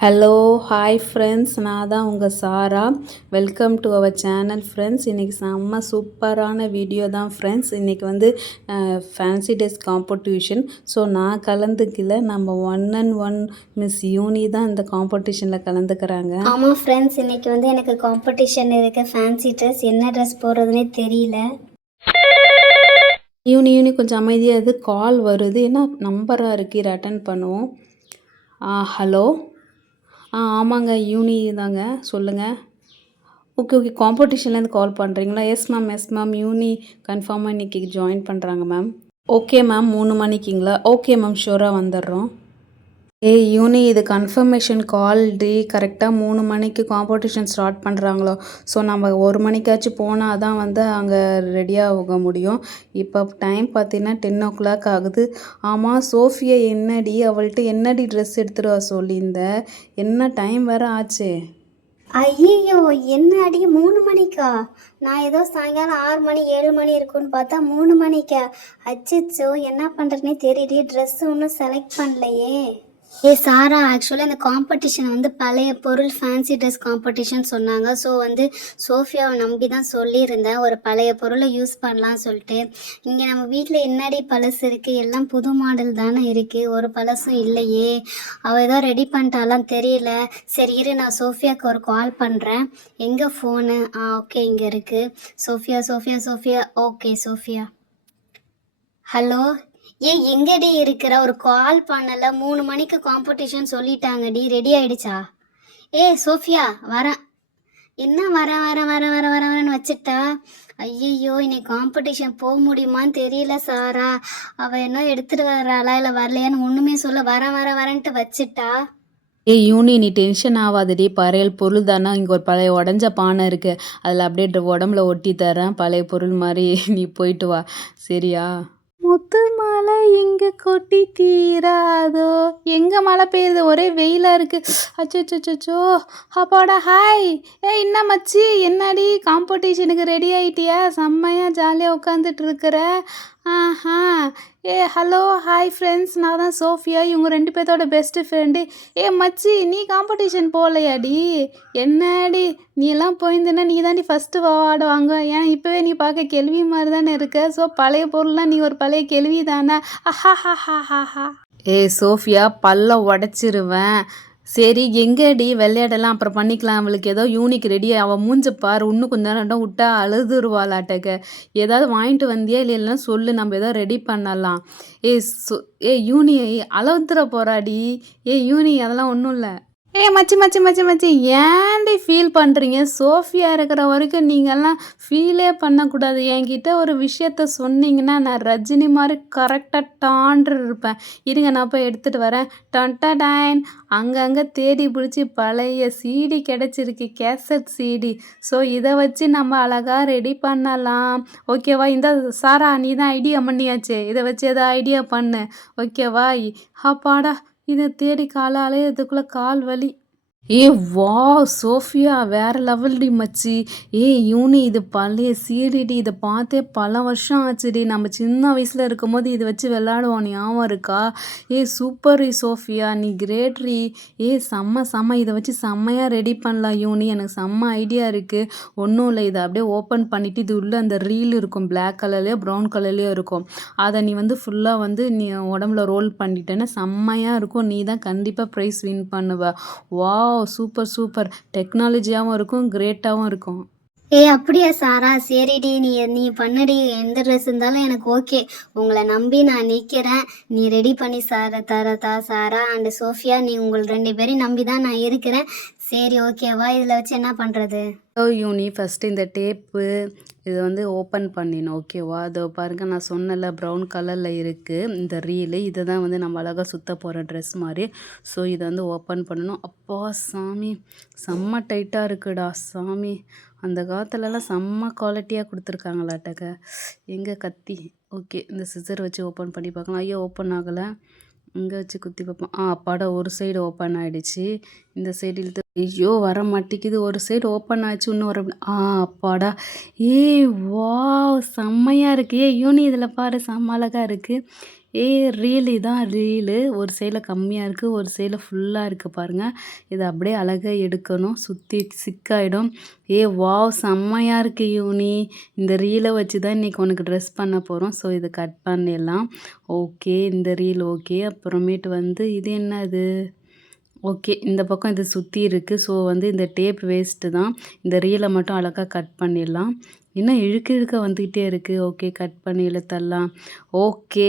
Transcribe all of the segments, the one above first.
Hello hi friends, நான் தான் உங்கள் Sara. Welcome to our channel friends. இன்றைக்கி செம்ம சூப்பரான வீடியோ தான் ஃப்ரெண்ட்ஸ். இன்றைக்கி வந்து ஃபேன்சி ட்ரெஸ் காம்படிஷன். ஸோ நான் கலந்துக்கல, நம்ம 1&1 மிஸ் யூனி தான் இந்த காம்படிஷனில் கலந்துக்கிறாங்க. ஆமாம் ஃப்ரெண்ட்ஸ், இன்றைக்கி வந்து எனக்கு காம்படிஷன் இருக்குது. ஃபேன்சி ட்ரெஸ் என்ன ட்ரெஸ் போடுறதுனே தெரியல. யூனி கொஞ்சம் அமைதியாக இது கால் வருது, ஏன்னா நம்பராக இருக்குது, அட்டன் பண்ணுவோம். ஹலோ, ஆமாங்க, யூனி தாங்க, சொல்லுங்கள். ஓகே, காம்படிஷன்லேருந்து கால் பண்ணுறீங்களா? எஸ் மேம், யூனி கன்ஃபார்மாக இன்றைக்கி ஜாயின் பண்ணுறாங்க மேம். ஓகே மேம், 3 மணிக்குங்களா? ஓகே மேம், ஷூராக வந்துடுறோம். யூனி, இது கன்ஃபர்மேஷன் கால் டி. கரெக்டாக 3 மணிக்கு காம்படிஷன் ஸ்டார்ட் பண்ணுறாங்களோ. ஸோ நம்ம 1 மணிக்காச்சும் போனால் தான் வந்து அங்கே ரெடியாக முடியும். இப்போ டைம் பார்த்தீங்கன்னா 10 ஆகுது. ஆமாம் சோஃபியா, என்னடி அவள்கிட்ட என்னடி ட்ரெஸ் எடுத்துகிட்டு வர சொல்லியிருந்த? என்ன டைம் வேறு ஆச்சு. ஐயோ, என்ன அடி 3 மணிக்கா? நான் ஏதோ சாயங்காலம் 6 மணி 7 மணி இருக்குன்னு பார்த்தா 3 மணிக்கா? அச்சோ, என்ன பண்ணுறதுனே தெரியலையே. ட்ரெஸ் ஒன்றும் செலக்ட் பண்ணலையே. சாரா, ஆக்சுவலாக இந்த காம்படிஷன் வந்து பழைய பொருள் ஃபேன்சி ட்ரெஸ் காம்படிஷன் சொன்னாங்க. ஸோ வந்து சோஃபியாவை நம்பி தான் சொல்லியிருந்தேன், ஒரு பழைய பொருளை யூஸ் பண்ணலான்னு சொல்லிட்டு. இங்கே நம்ம வீட்டில் என்னடி பழசு இருக்குது? எல்லாம் புது மாடல் தானே இருக்குது, ஒரு பழசும் இல்லையே. அவள் ஏதோ ரெடி பண்ணிட்டாலாம் தெரியல. சரி இரு, நான் சோஃபியாவுக்கு ஒரு கால் பண்ணுறேன். எங்கே ஃபோனு? ஓகே, இங்கே இருக்குது. சோஃபியா. Okay Sophia, hello. எங்கடி இருக்கிற? ஒரு கால் பண்ணல. 3 மணிக்கு காம்படிஷன் சொல்லிட்டாங்கடி. ரெடி ஆயிடுச்சா? சோஃபியா, வரேன். என்ன வரேன்னு வச்சுட்டா? ஐயோ, இன்னைக்கு காம்படிஷன் போக முடியுமான்னு தெரியல சாரா. அவள் என்ன எடுத்துகிட்டு வர்றாளா இல்லை வரலையான்னு ஒன்றுமே சொல்ல. வரேன்ட்டு வச்சுட்டா. யூனி, நீ டென்ஷன் ஆகாதடி. பழைய பொருள் தானே. இங்கே ஒரு பழைய உடஞ்ச பானை இருக்குது, அதில் அப்படியே உடம்புல ஒட்டி தரேன், பழைய பொருள் மாதிரி. நீ போயிட்டு வா, சரியா? முத்து மழை இங்கே கொட்டி தீராதோ. எங்கே மழை பெய்யுது? ஒரே வெயிலாக இருக்குது. அச்சோ, அப்பாடா, ஹாய். என்ன மச்சி, என்னடி காம்படிஷனுக்கு ரெடி ஆகிட்டியா? செம்மையாக ஜாலியாக உட்காந்துட்டு இருக்கிற. ஆஹா. ஹலோ, ஹாய் ஃப்ரெண்ட்ஸ், நான் தான் சோஃபியா, இவங்க 2 பேர்த்தோட பெஸ்ட்டு ஃப்ரெண்டு. மச்சி, நீ காம்படிஷன் போகலையாடி? என்னடி, நீ எல்லாம் போயிருந்தேன்னா நீ தாண்டி ஃபஸ்ட்டு அவார்டு வாங்க. ஏன் இப்போவே நீ பார்க்க கேள்வி மாதிரி தானே இருக்க. ஸோ பழைய பொருள்லாம் நீ ஒரு பழைய கேள்வி தானே. அஹாஹாஹாஹா. சோஃபியா, பல்ல உடச்சிருவேன். சரி, எங்கடி விளையாடலாம், அப்புறம் பண்ணிக்கலாம். அவளுக்கு ஏதோ யூனிக் ரெடி. அவள் மூஞ்ச பாரு, இன்னும் கொஞ்ச நேரம் விட்டா அழுதுருவாளாட்டக்க. ஏதாவது வாங்கிட்டு வந்தியா இல்லைன்னா சொல்லு, நம்ம ஏதோ ரெடி பண்ணலாம். யூனி அழுதுற போறாடி. யூனி, அதெல்லாம் ஒன்றும் இல்லை. மச்சி, ஏன்டி ஃபீல் பண்ணுறீங்க? சோஃபியா இருக்கிற வரைக்கும் நீங்கள்லாம் ஃபீலே பண்ணக்கூடாது. என்கிட்ட ஒரு விஷயத்த சொன்னீங்கன்னா நான் ரஜினி மாதிரி கரெக்டாக டான்று இருப்பேன். இருங்க, நான் போய் எடுத்துகிட்டு வரேன். டொன்டடைன். அங்கங்கே தேடி பிடிச்சி பழைய சிடி கிடச்சிருக்கு, கேசட் சிடி. ஸோ இதை வச்சு நம்ம அழகாக ரெடி பண்ணலாம். ஓகேவா? இந்த சாரா, நீ தான் ஐடியா பண்ணியாச்சே, இதை வச்சு எதாவது ஐடியா பண்ணு. ஓகேவா? அப்பாடா, இதை தேடி அலையிறதுக்குள்ளே கால் வலி. வா சோஃபியா, வேறு லெவல்டி மச்சி. யூனி, இது பழைய சீடிடி. இதை பார்த்தே பல வருஷம் ஆச்சுடி. நம்ம சின்ன வயசில் இருக்கும் போது இதை வச்சு விளாடுவோம், ஞாபகம் இருக்கா? சூப்பர் சோஃபியா, நீ கிரேட்ரி. செம்ம. இதை வச்சு செம்மையாக ரெடி பண்ணலாம் யூனி. எனக்கு செம்ம ஐடியா இருக்குது. ஒன்றும் இல்லை, இதை அப்படியே ஓப்பன் பண்ணிவிட்டு இது உள்ள அந்த ரீல் இருக்கும், பிளாக் கலர்லேயோ ப்ரௌன் கலர்லேயோ இருக்கும். அதை நீ வந்து ஃபுல்லாக வந்து நீ உடம்புல ரோல் பண்ணிட்டேன்னா செம்மையாக இருக்கும். நீ தான் கண்டிப்பாக ப்ரைஸ் வின் பண்ணுவ. வா, சூப்பர். டெக்னாலஜியாகவும் இருக்கும், கிரேட்டாகவும் இருக்கும். அப்படியா சாரா? சரிடி, நீ பண்ணுடி. எந்த ட்ரெஸ் இருந்தாலும் எனக்கு ஓகே. உங்களை நம்பி நான் நிற்கிறேன். நீ ரெடி பண்ணி சாரா அண்ட் சோஃபியா, நீ உங்கள் 2 பேரையும் நம்பி தான் நான் இருக்கிறேன். சரி, ஓகேவா? இதில் வச்சு என்ன பண்ணுறது? யூனி, ஃபஸ்ட்டு இந்த டேப்பு இதை வந்து ஓப்பன் பண்ணிடணும். ஓகேவா? அதை பாருங்கள், நான் சொன்னல ப்ரௌன் கலரில் இருக்குது இந்த ரீலு. இதை தான் வந்து நம்ம அழகாக சுற்ற போகிற ட்ரெஸ் மாதிரி. ஸோ இதை வந்து ஓப்பன் பண்ணணும். அப்பா சாமி, செம்ம டைட்டாக இருக்குடா சாமி. அந்த காலத்துலலாம் செம்ம குவாலிட்டியாக கொடுத்துருக்காங்களாட்டக்க. எங்கே கத்தி? ஓகே, இந்த சிசர் வச்சு ஓப்பன் பண்ணி பார்க்கலாம். ஐயோ, ஓப்பன் ஆகலை. இங்கே வச்சு குத்தி பார்ப்போம். அப்பாடா, ஒரு சைடு ஓப்பன் ஆகிடுச்சு. இந்த சைடு இழுத்து ஐயோ! வர மாட்டேங்குது. ஒரு சைடு ஓப்பன் ஆச்சு. இன்னும் ஒரு அப்பாடா! ஏய் வாவ்! செம்மையா இருக்கு. ஏய் யூனி இதில பாரு செம்ம அழகா இருக்கு. ஏய் ரீல் இதான் ரீலு. ஒரு சைடுல கம்மியா இருக்கு. ஒரு சைடுல ஃபுல்லா இருக்கு பாருங்க. இத அப்படியே அழகா எடுக்கணும். சுத்தி சிக்காயிடும். ஏய் வாவ்! செம்மையா இருக்கு யூனி. இந்த ரீல வச்சு தான் இன்னைக்கு உனக்கு ட்ரெஸ் பண்ண போறோம். ஸோ இத கட் பண்ணிடலாம். ஓகே. இந்த ரீல் ஓகே. அப்புறமேட்டு வந்து இது என்னது? ஓகே. இந்த பக்கம் இது சுத்தி இருக்கு. ஸோ வந்து இந்த டேப் வேஸ்ட்டு தான். இந்த ரீல மட்டும் அழகா கட் பண்ணிடலாம். இன்னும் இழுக்க இழுக்க வந்துக்கிட்டே இருக்கு. ஓகே. கட் பண்ணி இழுத்தரலாம். ஓகே.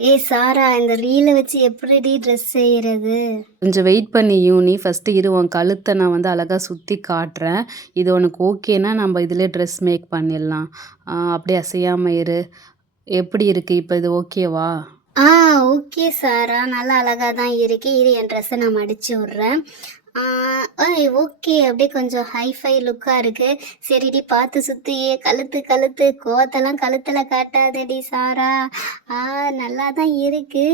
ஏய் சாரா, இந்த ரீலை வச்சு எப்படிடி ட்ரெஸ் செய்யறது? கொஞ்சம் வெயிட் பண்ணி யூனி. ஃபஸ்ட்டு இரு உன் கழுத்த நான் வந்து அழகா சுத்தி காட்டுறேன். இது உனக்கு ஓகேன்னா நம்ம இதிலயே ட்ரெஸ் மேக் பண்ணிடலாம். அப்படியே அசையாம இரு. எப்படி இருக்கு இப்ப இது ஓகேவா? ஆ ஓகே சாரா, நல்லா அழகா தான் இருக்கு. இரு என் ட்ரெஸ்ஸை நான் மடிச்சு விட்றேன். ஏய் ஓகே, அப்படியே கொஞ்சம் ஹைஃபை லுக்காக இருக்கு. சரிடி பார்த்து சுத்தி, கழுத்து கழுத்து கோவத்தெல்லாம் கழுத்தில் காட்டாதடி சாரா. ஆ நல்லா தான் இருக்கு.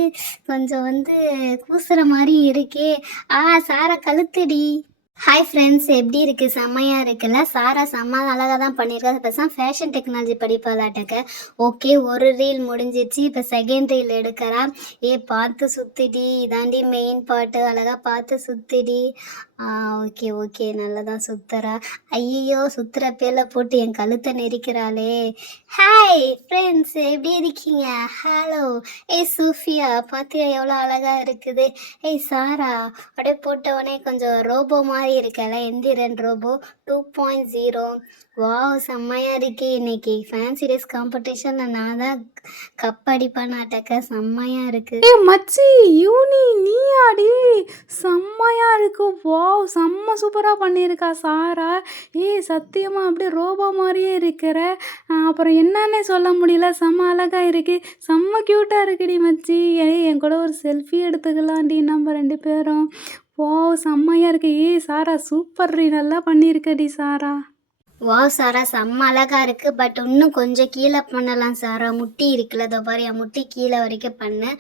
கொஞ்சம் வந்து கூசுற மாதிரி இருக்கே. சாரா கழுத்துடி. ஹாய் ஃப்ரெண்ட்ஸ், எப்படி இருக்கு? செம்மையா இருக்குல்ல? சாரா செம்ம அழகாக தான் பண்ணியிருக்கா. பேசாம ஃபேஷன் டெக்னாலஜி படிப்பாளாட்டக்க. ஓகே, ஒரு ரீல் முடிஞ்சிச்சு. இப்போ செகண்ட் ரீல் எடுக்கிறா. பார்த்து சுத்திடி, இதாண்டி மெயின் பாட்டு. அழகா பார்த்து சுத்திடி. ஓகே ஓகே, நல்லா தான் சுத்துறா. ஐயோ, சுத்துற பேர்ல போட்டு என் கழுத்தை நெரிக்கிறாளே. ஹாய் ஃப்ரெண்ட்ஸ், எப்படி இருக்கீங்க? ஹலோ. சூஃபியா பாத்தியா எவ்வளோ அழகா இருக்குது? சாரா, அப்படியே போட்டவொடனே கொஞ்சம் ரோபோ மாதிரி இருக்கல, எந்திரன் ரோபோ 2.0. வாவ், செம்மையா இருக்கு. இன்னைக்கு ஃபேன்சி டேஸ் காம்படிஷன்ல நான் தான் கப் அடிப்பானாட்டக்க. செம்மையா இருக்கு. மச்சி யூனி நீயாடி? செம்மையா இருக்கு. வாவ்! செம்ம சூப்பரா பண்ணியிருக்கா சாரா. சத்தியமா அப்படியே ரோபோ மாரியே இருக்கிற. அப்புறம் என்னன்னே சொல்ல முடியல. செம்ம அழகா இருக்கு. செம்ம கியூட்டா இருக்குடி மச்சி. என் கூட ஒரு செல்ஃபி எடுத்துக்கலாம்டி நம்ம 2 பேரும். வாவ்! செம்மையா இருக்கு. சாரா சூப்பர்டி. நல்லா பண்ணியிருக்கடி சாரா. வாவ் சாரா, செம்ம அழகா இருக்கு. பட் இன்னும் கொஞ்சம் கீழே பண்ணலாம் சாரா. முட்டி இருக்குல்ல, இதோ பாரு, என் முட்டி கீழே வரைக்கும் பண்ணு.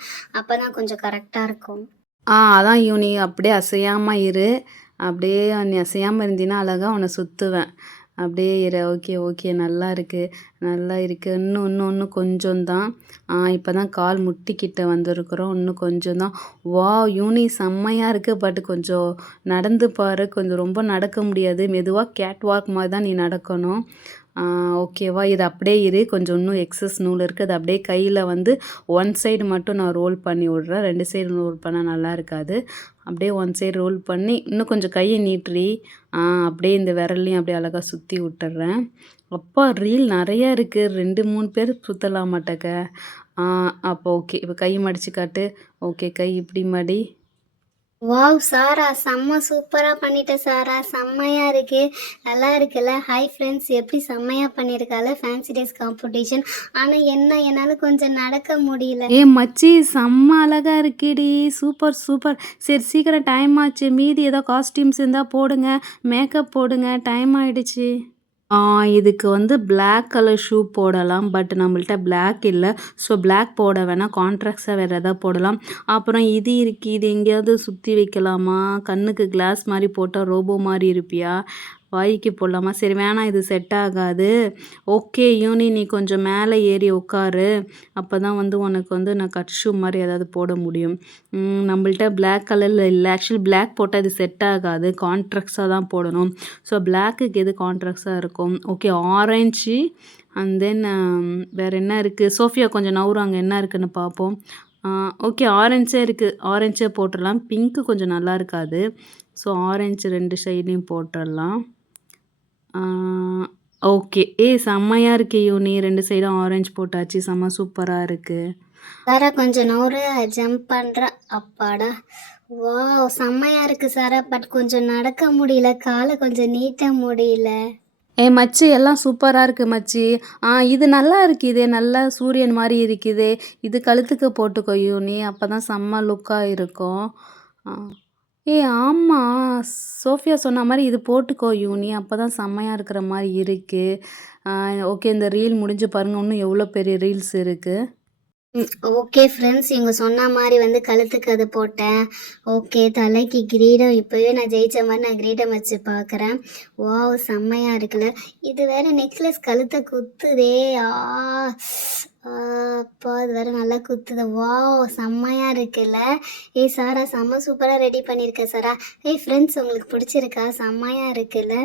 அப்பதான் கொஞ்சம் கரெக்டா இருக்கும். அதான் யூனி அப்படியே அசையாம இரு. அப்படியே நீ அசையாம இருந்தீன்னா அழகா உன்னை சுத்துவேன். அப்படியே இரு. Okay okay. நல்லா இருக்கு. நல்லா இருக்கு. இன்னும் கொஞ்சம் தான். இப்போ தான் கால் முட்டிக்கிட்ட வந்திருக்கிறோம். இன்னும் கொஞ்சம் தான். வாவ்! யூனி செம்மையா இருக்கு. பட் கொஞ்சம் நடந்து பாரு. கொஞ்சம் ரொம்ப நடக்க முடியாது. மெதுவா கேட் வாக் மாதிரி தான் நீ நடக்கணும். ஓகேவா? இது அப்படியே இரு. கொஞ்சம் இன்னும் எக்ஸஸ் நூல் இருக்குது. அது அப்படியே கையில் வந்து ஒன் சைடு மட்டும் நான் ரோல் பண்ணி விட்றேன். 2 சைடு ரோல் பண்ணால் நல்லா இருக்காது. அப்படியே ஒன் சைடு ரோல் பண்ணி இன்னும் கொஞ்சம் கையை நீட்டுறி. அப்படியே இந்த விரல்லையும் அப்படியே அழகாக சுற்றி விட்டுறேன். அப்பா ரீல் நிறையா இருக்குது. 2, 3 பேர் சுற்றலாம் மாட்டேக்க. அப்போ ஓகே. இப்போ கை மடிச்சு காட்டு. ஓகே, கை இப்படி மடி. வாவ் சாரா, செம்ம சூப்பரா பண்ணிட்ட சாரா. செம்மையா இருக்கு. நல்லா இருக்குல்ல? ஹாய் ஃப்ரெண்ட்ஸ், எப்படி செம்மையா பண்ணியிருக்கால ஃபேன்சி டேஸ் காம்படிஷன். ஆனா என்ன, என்னால கொஞ்சம் நடக்க முடியல. மச்சி செம்ம அழகா இருக்கேடி. Super super. சரி சீக்கிரம் டைம் ஆச்சு. மீதி ஏதோ காஸ்டியூம்ஸ் இருந்தால் போடுங்க. மேக்கப் போடுங்க. டைம் ஆயிடுச்சு. இதுக்கு வந்து பிளாக் கலர் ஷூ போடலாம். பட் நம்மள்ட்ட பிளாக் இல்லை. ஸோ பிளாக் போட வேணாம். கான்ட்ராக்ட்ஸாக வேறு எதாவது போடலாம். அப்புறம் இது இருக்கு. இது எங்கேயாவது சுற்றி வைக்கலாமா? கண்ணுக்கு கிளாஸ் மாதிரி போட்டால் ரோபோ மாதிரி இருப்பியா? வாய்க்கு போடலாமா? சரி வேணாம், இது செட் ஆகாது. ஓகே யூனி, நீ கொஞ்சம் மேலே ஏறி உட்காரு. அப்போ தான் வந்து உனக்கு வந்து நான் கட் ஷூ மாதிரி ஏதாவது போட முடியும். நம்மள்ட்ட பிளாக் கலரில் இல்லை. ஆக்சுவலி பிளாக் போட்டால் இது செட் ஆகாது. கான்ட்ராக்ட்ஸாக தான் போடணும். ஸோ பிளாக்குக்கு எது கான்ட்ராக்ட்ஸாக இருக்கும்? ஓகே, ஆரஞ்சு அண்ட் தென் வேறு என்ன இருக்குது? சோஃபியா கொஞ்சம் நவுறு, அங்கே என்ன இருக்குதுன்னு பார்ப்போம். ஓகே, ஆரஞ்சே இருக்குது. ஆரஞ்சே போட்டுடலாம். பிங்க்கு கொஞ்சம் நல்லா இருக்காது. ஸோ ஆரஞ்சு 2 சைட்லேயும் போட்டுடலாம். ஓகே. செம்மையா இருக்கு யூனி. 2 சைடும் ஆரஞ்சு போட்டாச்சு. செம்ம சூப்பராக இருக்குது. சாரா கொஞ்சம் நவுறு, ஜம்ப் பண்றா. அப்பாடா, வாவ் செம்மையா இருக்கு சாரா. பட் கொஞ்சம் நடக்க முடியல, காலை கொஞ்சம் நீட்ட முடியல. மச்சி எல்லாம் சூப்பராக இருக்குது மச்சி. இது நல்லா இருக்குதே. நல்லா சூரியன் மாதிரி இருக்குதே. இது கழுத்துக்கு போட்டுக்கோ யூனி. அப்போ தான் செம்ம லுக்காக இருக்கும். ஆமாம். சோஃபியா சொன்ன மாதிரி இது போட்டுக்கோ யூனி. அப்போ தான் செம்மையாக இருக்கிற மாதிரி இருக்குது. ஓகே, இந்த ரீல் முடிஞ்சு பாருங்கள். இன்னும் எவ்வளோ பெரிய ரீல்ஸ் இருக்குது. ஓகே ஃப்ரெண்ட்ஸ், இவங்க சொன்ன மாதிரி வந்து கழுத்துக்கு அது போட்டேன். ஓகே, தலைக்கு கிரீடம் இப்போவே நான் ஜெயிச்ச மாதிரி நான் கிரீடம் வச்சு பார்க்குறேன். வாவ், செம்மையாக இருக்குல்ல. இது வேற நெக்லஸ் கழுத்தை குத்துதே. ஆ ஆ, அப்பா அது வேற நல்லா குத்துது. வாவ், செம்மையாக இருக்குல்ல. ஏய் சாரா, செம்ம சூப்பராக ரெடி பண்ணியிருக்க சாரா. ஏய் ஃப்ரெண்ட்ஸ், உங்களுக்கு பிடிச்சிருக்கா? செம்மையாக இருக்குல்ல.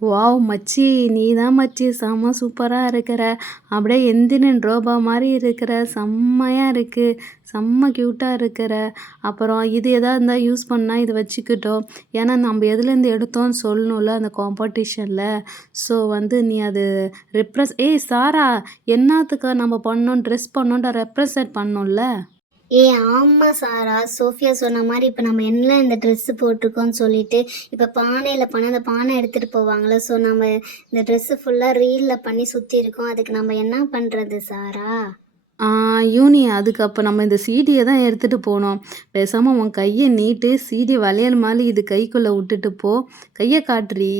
வாவ் மச்சி, நீ தான் மச்சி செம்ம சூப்பராக இருக்கிற. அப்படியே எந்திரன் ரோபா மாதிரி இருக்கிற. செம்மையாக இருக்குது. செம்ம க்யூட்டாக இருக்கிற. அப்புறம் இது எதாக இருந்தால் யூஸ் பண்ணால் இதை வச்சுக்கிட்டோம். ஏன்னா நம்ம எதுலேருந்து எடுத்தோம்னு சொல்லணும்ல அந்த காம்படிஷனில். ஸோ வந்து நீ அது ஏய் சாரா, என்னத்துக்கா நம்ம பண்ணோம், ட்ரெஸ் பண்ணோன்ற ரெப்ரசன்ட் பண்ணோம்ல. ஆமாம் சாரா, சோஃபியா சொன்ன மாதிரி இப்போ நம்ம என்ன இந்த ட்ரெஸ்ஸு போட்டிருக்கோம்னு சொல்லிட்டு இப்போ பானையில் பண்ண அந்த பானை எடுத்துகிட்டு போவாங்களே. ஸோ நம்ம இந்த ட்ரெஸ்ஸு ஃபுல்லாக ரீலில் பண்ணி சுற்றி இருக்கோம். அதுக்கு நம்ம என்ன பண்ணுறது சாரா? யூனி, அதுக்கு அப்போ நம்ம இந்த சீடியை தான் எடுத்துகிட்டு போனோம். பேசாமல் உன் கையை நீட்டு, சீடி வளையல் மாதிரி இது கைக்குள்ளே விட்டுட்டு போ. கையை காட்டுறி.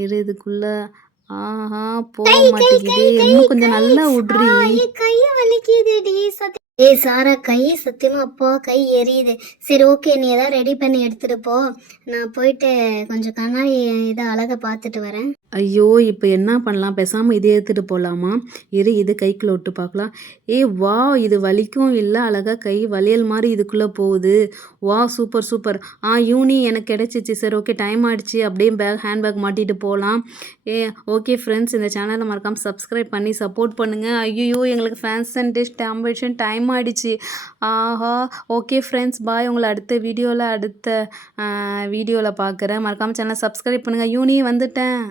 இரு இதுக்குள்ளே. ஆஹா, போக மாட்டேங்குது. இன்னும் கொஞ்சம் நல்லா விட்றி. கையை வலிக்குதுடி சத்தி. ஏய் சாரா, கை சத்தியமா அப்பா கை எரியுது. சரி ஓகே, நீ எதாவது ரெடி பண்ணி எடுத்துகிட்டு போ. நான் போயிட்டு கொஞ்சம் கண்ணாடி இதை அழகை பார்த்துட்டு வரேன். ஐயோ, இப்போ என்ன பண்ணலாம்? பேசாமல் இதை எடுத்துகிட்டு போகலாமா? இரு, இது கைக்குள்ளே விட்டு பார்க்கலாம். வா, இது வலிக்கும் இல்லை, அழகாக கை வளையல் மாதிரி இதுக்குள்ளே போகுது. வா, சூப்பர் சூப்பர். யூனி, எனக்கு கிடச்சிச்சு. சரி ஓகே, டைம் ஆகிடுச்சு. அப்படியே ஹேண்ட்பேக் மாட்டிட்டு போகலாம். ஓகே ஃப்ரெண்ட்ஸ், இந்த சேனலை மறக்காமல் சப்ஸ்கிரைப் பண்ணி சப்போர்ட் பண்ணுங்கள். ஐயோ, எங்களுக்கு fans and dish competition time ஆகிடுச்சு. ஆஹா, ஓகே ஃப்ரெண்ட்ஸ், பாய். உங்களை அடுத்த வீடியோவில் பார்க்குறேன். மறக்காமல் சேனலை சப்ஸ்கிரைப் பண்ணுங்கள். யூனி வந்துட்டேன்.